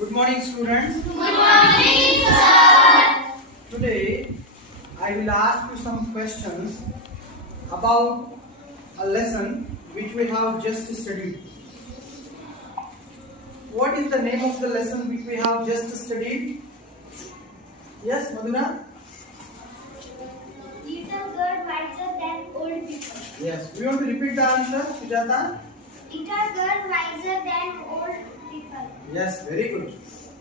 Good morning, students. Good morning, sir. Today, I will ask you some questions about a lesson which we have just studied. What is the name of the lesson which we have just studied? Yes, Madhura? Little girl wiser than old people. Yes. We want to repeat the answer, Sujata? Little girl wiser than old people. Yes, very good.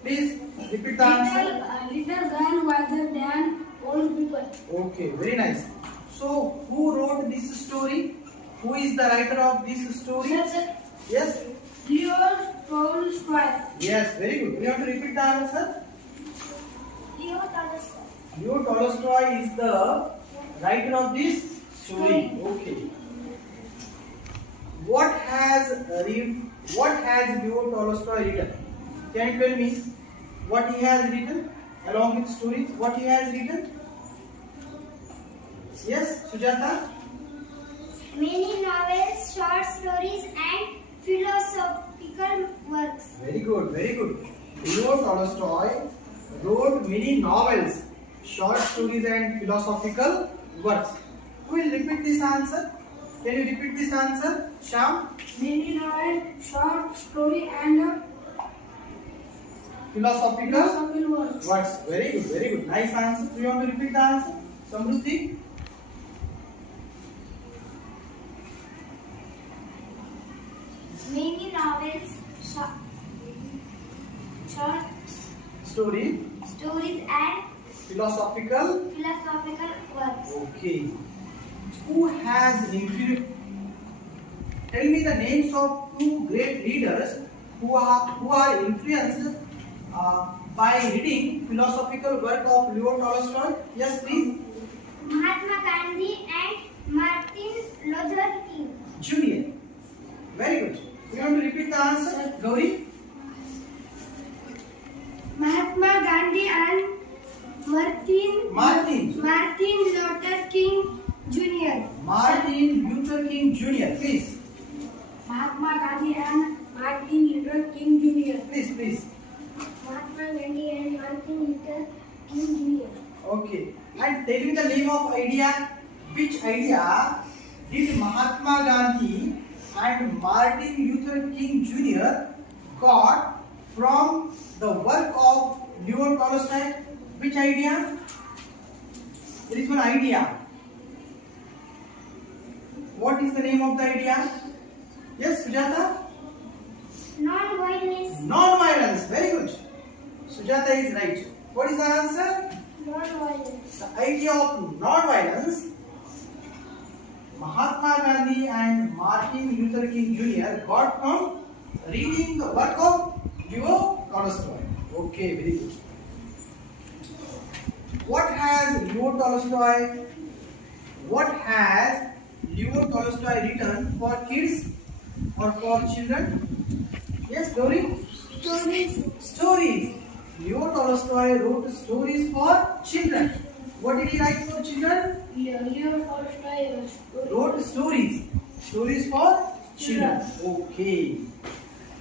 Please repeat the answer. Little girl wiser than old people. Okay, very nice. So, who wrote this story? Who is the writer of this story? Yes? Leo Tolstoy. Yes, very good. We have to repeat the answer. Leo Tolstoy. Leo Tolstoy is the writer of this story. Okay. What has Leo Tolstoy written? Can you tell me what he has written along with stories? What he has written? Yes, Sujata? Many novels, short stories, and philosophical works. Very good, very good. Leo Tolstoy wrote many novels, short stories and philosophical works. Who will repeat this answer? Can you repeat this answer, Sham? Many novels, short story, and Philosophical works. works. Very good, very good. Nice answer. Do you want to repeat the answer? Samruddhi? Many novels, short Story, stories, and philosophical. philosophical works. Okay. Who has influenced? Tell me the names of two great leaders who are influenced by reading philosophical work of Leo Tolstoy. Yes, please. Mahatma Gandhi and Martin Luther King. Junior. Very good. You want to repeat the answer, Gauri? Mahatma Gandhi and Martin. Luther King Jr. Martin Luther King Jr. Please. Mahatma Gandhi and Martin Luther King Jr. Please. Mahatma Gandhi and Martin Luther King Jr. Okay. And tell me the name of idea. Which idea did Mahatma Gandhi and Martin Luther King Jr. got from the work of Leo Tolstoy? Which idea? There is one idea. What is the name of the idea? Yes, Sujata? Non-violence. Non-violence. Very good. Sujata is right. What is the answer? Non-violence. The idea of non-violence, Mahatma Gandhi and Martin Luther King Jr. got from reading the work of Leo Tolstoy. Okay, very good. What has Leo Tolstoy written for kids or for children? Yes, Gauri? Stories. Leo Tolstoy wrote stories for children. What did he write for children? Leo Tolstoy Wrote stories. Stories for children. Okay.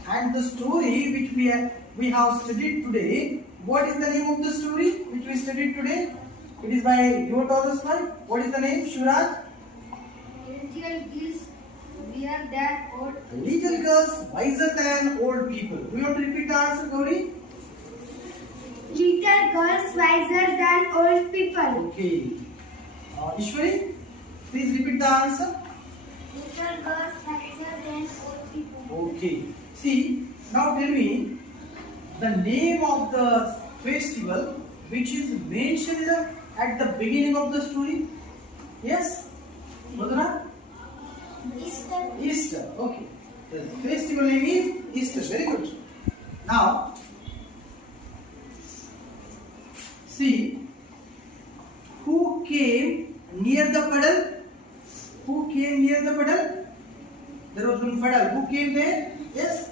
And the story which we have studied today, what is the name of the story which we studied today? It is by Leo Tolstoy. What is the name, Shuraj? Little girls wiser than old people. Do you want to repeat the answer, Gauri? Little girls wiser than old people. Okay. Ishwari, please repeat the answer. Little girls wiser than old people. Okay. See, now tell me the name of the festival which is mentioned at the beginning of the story. Yes? Madhura? Easter. Easter. Okay. The festival name is Easter. Very good. Now, see, who came near the puddle? Who came near the puddle? There was one puddle. Who came there? Yes?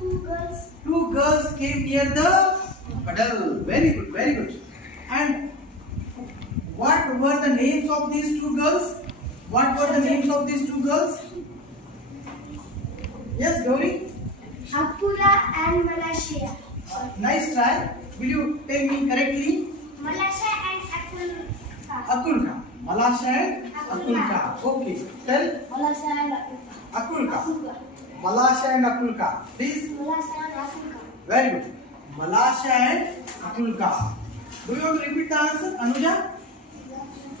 Two girls came near the puddle. Very good, very good. And what were the names of these two girls? What were the names of these two girls? Yes, Gauri? Akula and Malaysia. Nice try. Will you tell me correctly? Malaysia and Akulka. Akulka. Malasha and Akulka. Okay. Tell Malaysia and Akulka. Akulka. Malasha and Akulka. Please. Malaysia and Akulka. Very good. Malasha and Akulka. Do you want to repeat the answer, Anuja?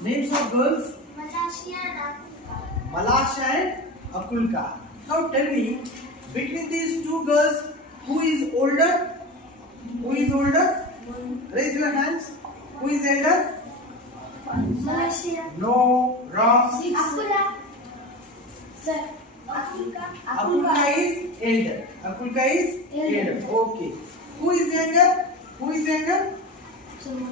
Names of girls? Malaysia and Akulka. Malasha and Akulka. Now tell me, between these two girls, who is older? Who is older? Raise your hands. Who is elder? Malaysia. No, wrong. Akula. Sir. Akulka. Akulka is elder. Akulka is elder. Okay. Who is younger? Who is younger?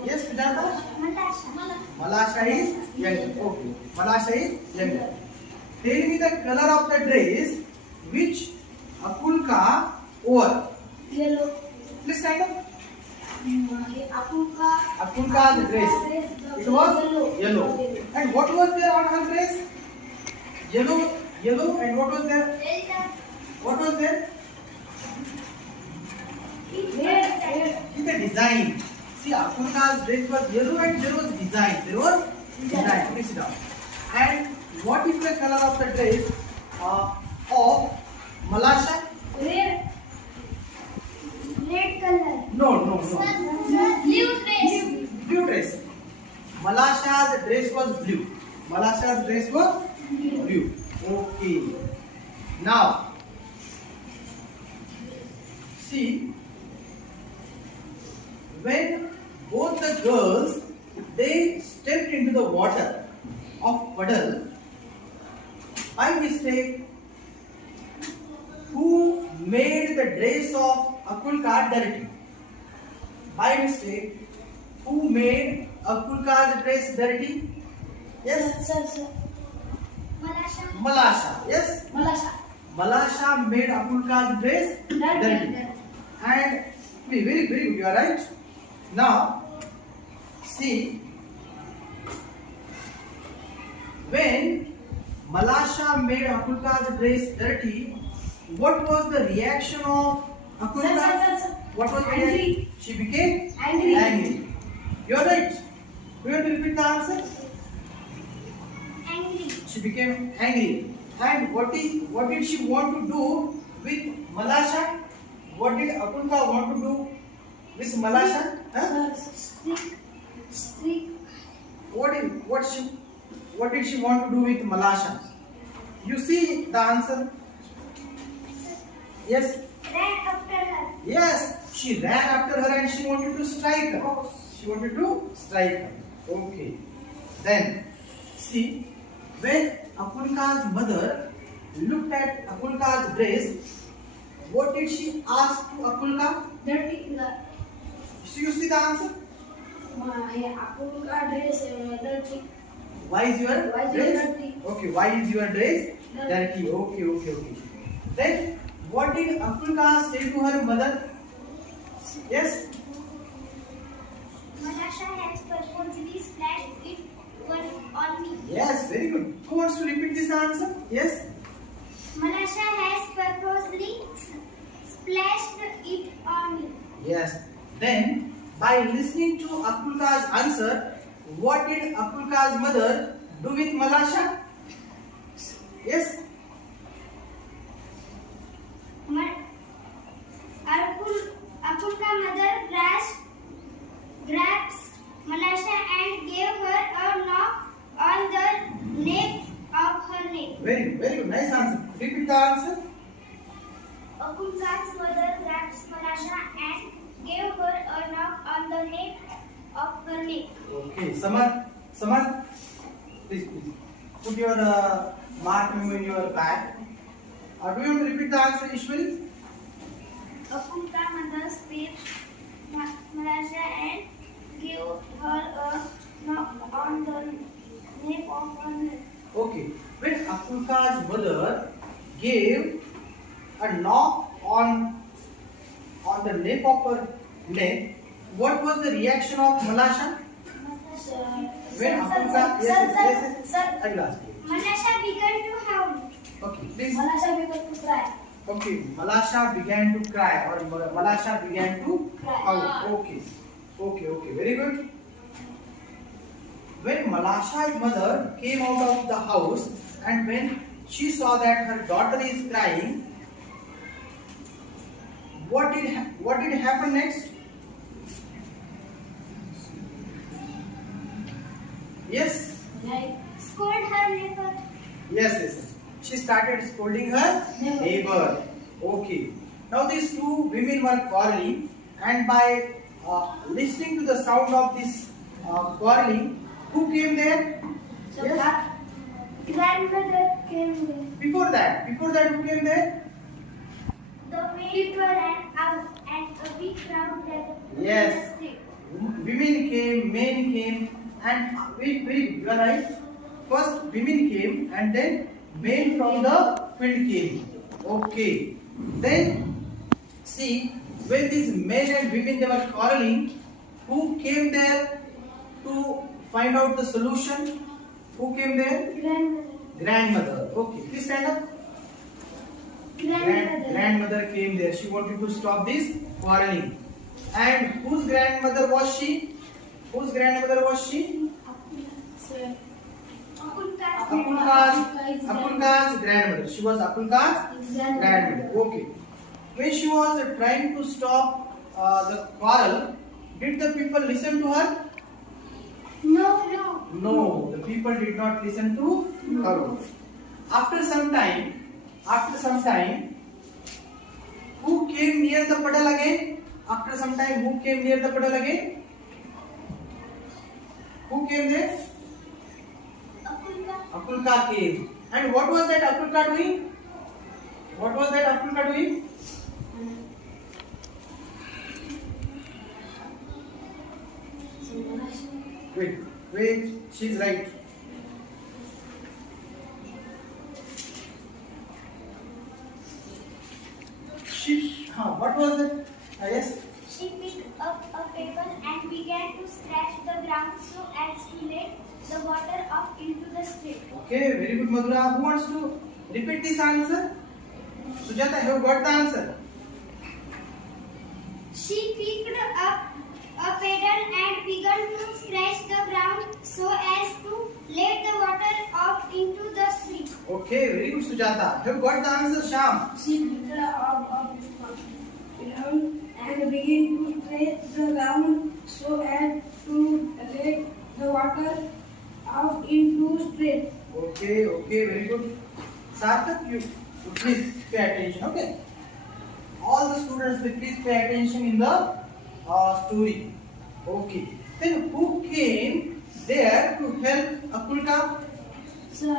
Yes, Vedanta? Malaysia. Malasha is younger. Okay. Malasha is younger. Tell me the color of the dress which Akulka wore. Yellow. Please stand up. Akulka. Akulka's dress. It was yellow. And what was there on her dress? Yellow. Yellow. And what was there? What was there? In the design. See, Akulka's dress was yellow and there was design. There was design. Please sit down. And what is the color of the dress of Malasha? Red. Red color. No. Blue dress. Blue dress. Malasha's dress was blue. Malasha's dress was blue. Okay. Now, see, when both the girls they stepped into the water of puddle, by mistake, who made the dress of Akulka dirty? By mistake, who made Akulka's dress dirty? Yes? Sir. Malaysia. Malasha. Yes? Malaysia. Malasha made Akulka's dress dirty. And very good, you are right. Now, see, when Malasha made Akulka's dress dirty, what was the reaction of Akulka? Sir. What was the Angry. reaction? She became Angry. You are right. We have to repeat the answer. Angry. She became angry. And what did she want to do with Malasha? What did Akulka want to do with Malasha? Huh? Streak. What did she want to do with Malasha? You see the answer? Yes? Ran after her. Yes, she ran after her and she wanted to strike her. She wanted to strike her. Okay. Then, see, when Akulka's mother looked at Akulka's dress, what did she ask to Akulka? Dirty. So you see the answer? Akulka dress dirty. Why is your Why is dress? it dirty? Okay, why is your dress Dirty. dirty? Okay. Then, what did Akulka say to her mother? Yes? Malaysia has purposely splashed it on me. Yes, very good. Who wants to repeat this answer? Yes? Malaysia has purposely splashed it on me. Yes. Then, by listening to Akulka's answer, what did Akulka's mother do with Malasha? Yes? Akulka mother grabs Malaysia and gave her a knock on the nape of her neck. Very good. Nice answer. Repeat the answer. Akulka's mother grabs Malaysia and gave her a knock on the nape of her neck. Okay. Samar, please. Put your mark memo in your bag. Do you want to repeat the answer, Ishwari? Akulka mother spared Malaysia and gave her a knock on the nape of her neck. Okay. When Akulka's mother gave a knock on the nape of her neck, what was the reaction of Malasha? When Akulka, yes. I will ask you. Malaysia began to howl. Okay, please. Malaysia began to cry. Okay, Malasha began to cry or Malasha began to Cry. howl. Okay, very good. When Malasha's mother came out of the house and when she saw that her daughter is crying, what did happen next? Yes. Like scold her neighbor. Yes. She started scolding her neighbor. Okay. Now these two women were quarreling, and by listening to the sound of this quarreling, who came there? So Yes. grandmother came there. Before that, who came there? The people ran out and a big crowd gathered Yes. in the street. Women came, men came, and you are right. First women came, and then men from the field came. Okay. Then see, when these men and women they were quarreling, who came there to find out the solution? Who came there? Grandmother. Grandmother. Okay, please stand up. Grandmother came there. She wanted to stop this quarreling. And whose grandmother was she? Whose grandmother was she? Akulka's grandmother. She was Akulka's grandmother. Okay. When she was trying to stop the quarrel, did the people listen to her? No. No, the people did not listen to her. After some time, who came near the puddle again? After some time, who came near the puddle again? Who came there? Akulka came. And what was that Akulka doing? Wait, she's right. What was it? Yes. She picked up a paper and began to scratch the ground so as to let the water up into the street. Okay, very good, Madhura. Who wants to repeat this answer? Sujata, have you got the answer? She picked up a paddle and began to scratch the ground so as to let the water up into the street. Okay, very good, Sujata. Have you got the answer, Sham? She picked up a and began to scratch the ground so as to let the water out into street. Okay, very good. Sarthak, you please pay attention, okay? All the students will please pay attention in the story. Okay. Then who came there to help Akulka? So,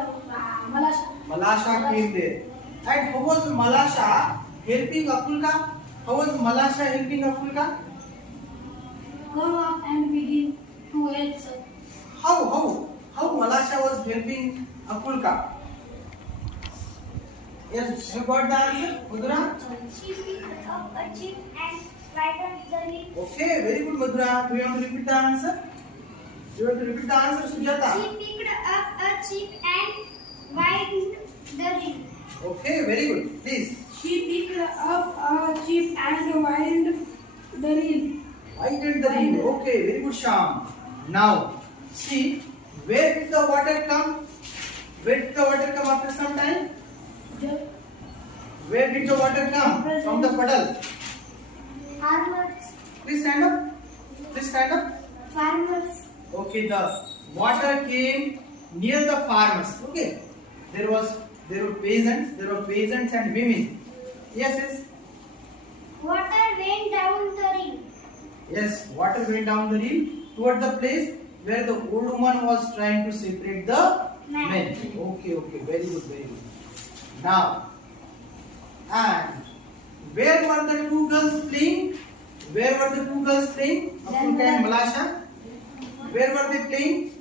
Malasha. Malasha came there. And how was Malasha helping Akulka? How was Malasha helping Akulka? Come up and begin to help, sir. How Malasha was helping Akulka? Yes, you got the answer, Madhura? She picked up a chip and widened the leaf. Okay, very good, Madhura. Do you want to repeat the answer? Sujata? She picked up a chip and widened the leaf. Okay, very good. Please. She picked up a chip and widened the reel. Widened the ring. Okay, very good, Sham. Now, see, where did the water come? After some time? Where did the water come? From the puddle. Farmers. Please stand up. Farmers. Okay, the water came near the farmers. Okay, there were peasants and women. Yes. Water went down the river. Yes, water went down the hill toward the place where the old woman was trying to separate the men. Okay, very good. Now, and where were the two girls playing? Akulka and Malasha. Where were they playing?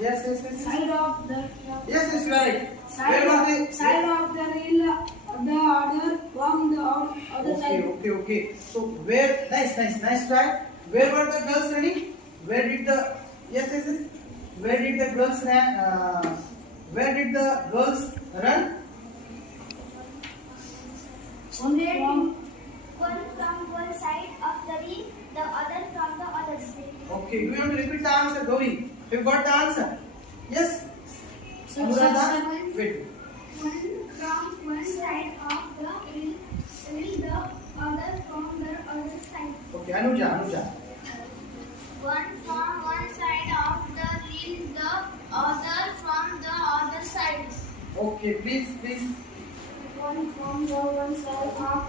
Yes. Side of the Yes, you are right. Where were they? side of the reel, the other from the other side. Okay. So where? Nice try. Where were the girls running? Where did the girls Where did the girls run? One from one side of the ring, the other from the other side. Okay, do you want to repeat the answer, Gauri? You've got the answer? Yes? Anuradha? Wait. One from one side of the ring, the other from the other side. Okay, Anuja. One from one side of the ring, the other from the other side. Okay, please. One from the one side of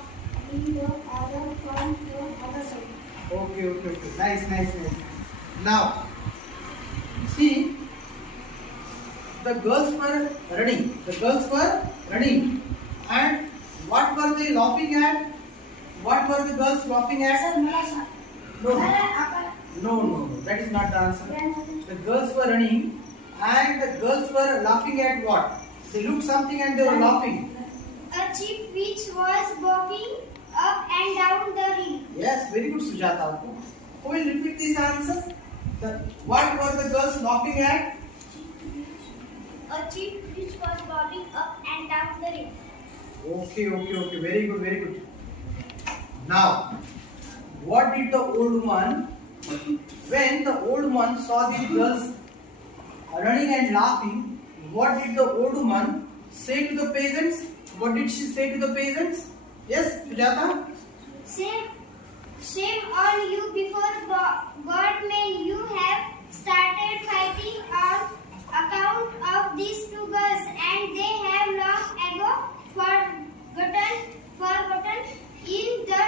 the other from the other side. Okay. Nice. Now, see, the girls were running. And what were they laughing at? What were the girls laughing at? No. That is not the answer. The girls were running and the girls were laughing at what? They looked something and they were laughing. A sheep which was walking up and down the ring. Yes, very good, Sujata. Who will repeat this answer? What were the girls laughing at? A sheep which was walking up and down the ring. Okay. Very good. Now, what did the old woman, when the old woman saw the girls running and laughing, what did the old woman say to the peasants? What did she say to the peasants? Yes, Sujata? Shame on you before God made you have started fighting on account of these two girls, and they have long ago forgotten in the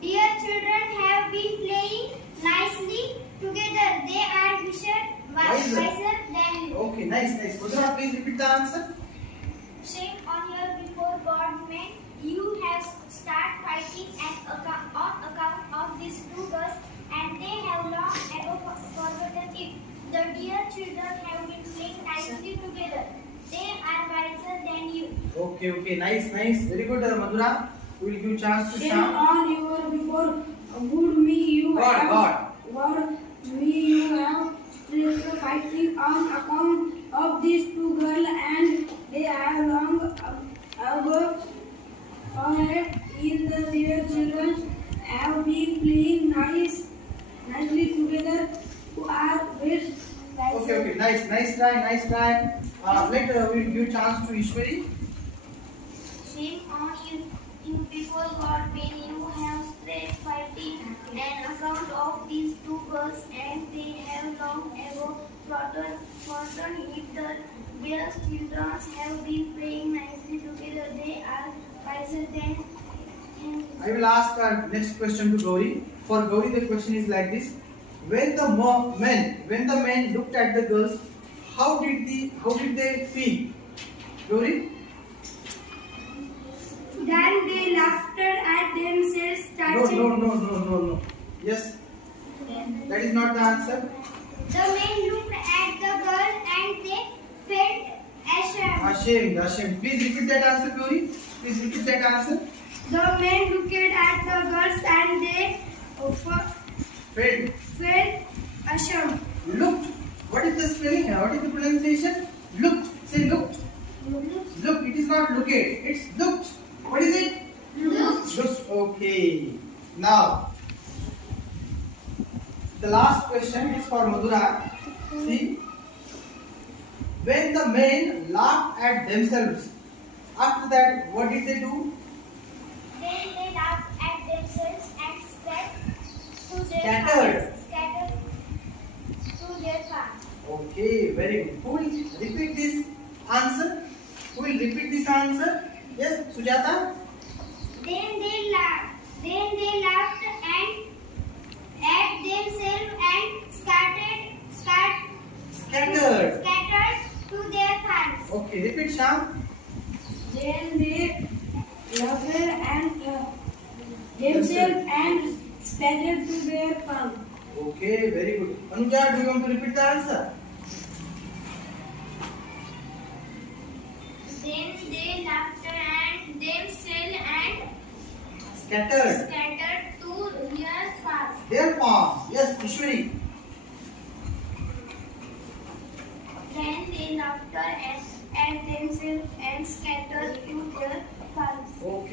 dear children have been playing nicely together. They are wiser than you. Okay, nice. Madhura, please repeat the answer. Shame on you before God made you have started fighting on account of these two girls, and they have long ago forgotten it. The dear children have been playing nicely together. They are wiser than you. Okay, nice. Very good, Madhura. We will give chance to Shame Shyam. on you before good me you God. have started fighting on account of these two girls, and they are long ago forgotten in the dear children have been playing nicely together. Who are best? Okay, nice try. We'll give chance to Ishwari. Shame on you before God when you have started fighting on account of these two girls, and they have long ago forgotten it. The dear children have been playing nicely together. They are wiser than you. I will ask our next question to Gauri. For Gauri, the question is like this: when the men looked at the girls, how did they feel? Gauri? Then they laughed at themselves. No. Yes, that is not the answer. The men looked at the girls and they felt ashamed. Ashamed. Please repeat that answer, Gauri. Please repeat that answer. The men looked at the girls and they Felt. felt ashamed. Looked. What is the spelling? What is the pronunciation? Looked. Say looked. Look. It is not looked. It's looked. What is it? Looked. Okay. Now, the last question is for Madhura. See, when the men laughed at themselves, after that, what did they do? Then they laughed at themselves and Scattered to their cars. Okay, very good. Who will repeat this answer? Yes, Sujata? Then they laughed and at themselves and scattered to their cars. Okay, repeat, Shyam. Then they laughed and themselves and scattered to their farm. Okay, very good. Anuja, do you want to repeat the answer? Then they laughed and themselves and Scattered. scattered to their cars. Their farm. Yes, Ishwari. Then they laughed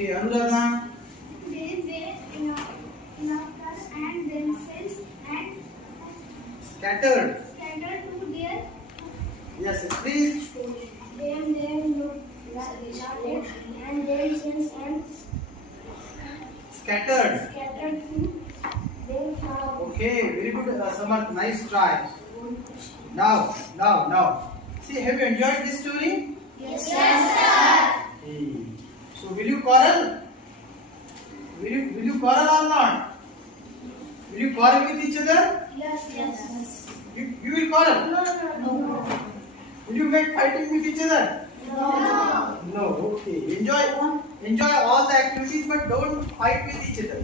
Okay, Anuradha. They were inoculous and themselves and Scattered. scattered to their Yes, please. them their knowledge and their sense and Scattered. scattered to their far. Okay, very good, Samarth. Nice try. Now. See, have you enjoyed this story? Yes, sir. Hey. So, will you quarrel? Will you quarrel or not? Will you quarrel with each other? Yes. You will quarrel. No. Will you make fighting with each other? No. No. Okay. Enjoy all the activities, but don't fight with each other.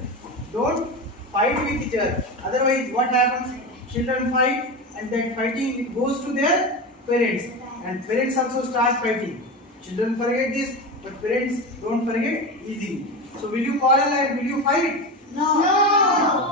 Don't fight with each other. Otherwise, what happens? Children fight, and that fighting goes to their parents, and parents also start fighting. Children forget this, but parents don't forget easily. So, will you quarrel and will you fight? No.